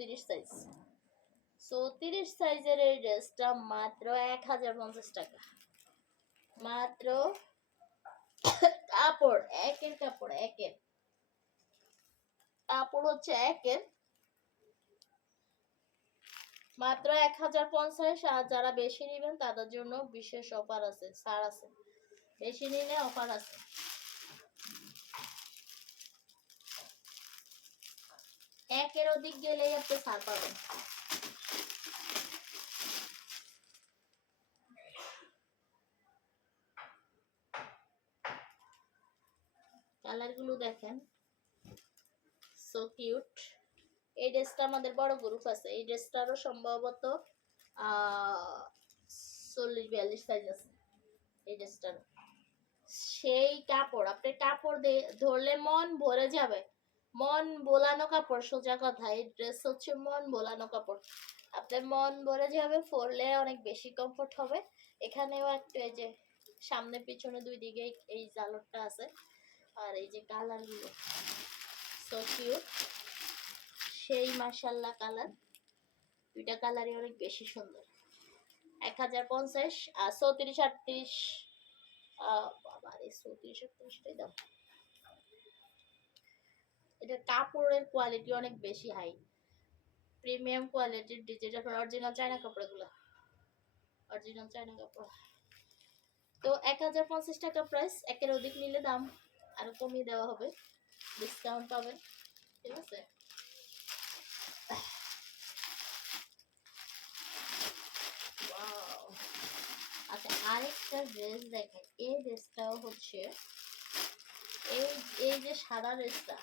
34 size. 34 সাইজের এই ড্রেসটা মাত্র 1050 টাকা। মাত্র কাপড় একের, কাপড় একের, কাপড় হচ্ছে একের, মাত্র 1050। আর যারা বেশি নেবেন তাদের জন্য বিশেষ অফার আছে, ছাড় আছে, বেশি নিলে অফার আছে। একের অধিক গেলেই আপনি ছাড় পাবেন। কালার গুলো দেখেন, সো কিউট। এই ড্রেসটা আমাদের বড় গ্রুপ আছে, এই ড্রেসটারও সম্ভবত 40-42 সাইজ আছে এই ড্রেসটার। সেই কাপড়, আপনি কাপড় ধরলে মন ভরে যাবে, মন বোলানো কাপড়, সোজা কথা। এই ড্রেস হচ্ছে মন বোলানো কাপড়, আপনার মন ভরে যাবে, পরলে অনেক বেশি কমফোর্ট হবে। এখানেও একটু এই যে সামনে পিছনে দুই দিকে এই জালরটা আছে, আর এই যে কালার গুলো সো কিউট, সেই মাশাআল্লাহ কালার, দুইটা কালারই অনেক বেশি সুন্দর। 1050 আর 34-38, বাবা রে 34-38টাই দাম। এটা কাপড়ের কোয়ালিটি অনেক বেশি হাই, প্রিমিয়াম কোয়ালিটির ডিজিটাল অরিজিনাল চায়না কাপড়গুলো, অরিজিনাল চায়না কাপড়। তো 1050 টাকা প্রাইস। একের অধিক নিলে দাম আরো কমিয়ে দেওয়া হবে, ডিসকাউন্ট পাবেন, ঠিক আছে। আচ্ছা, আরেকটা ড্রেস দেখেন, এই ড্রেসটাও হচ্ছে এই এই যে সাদা ড্রেসটা,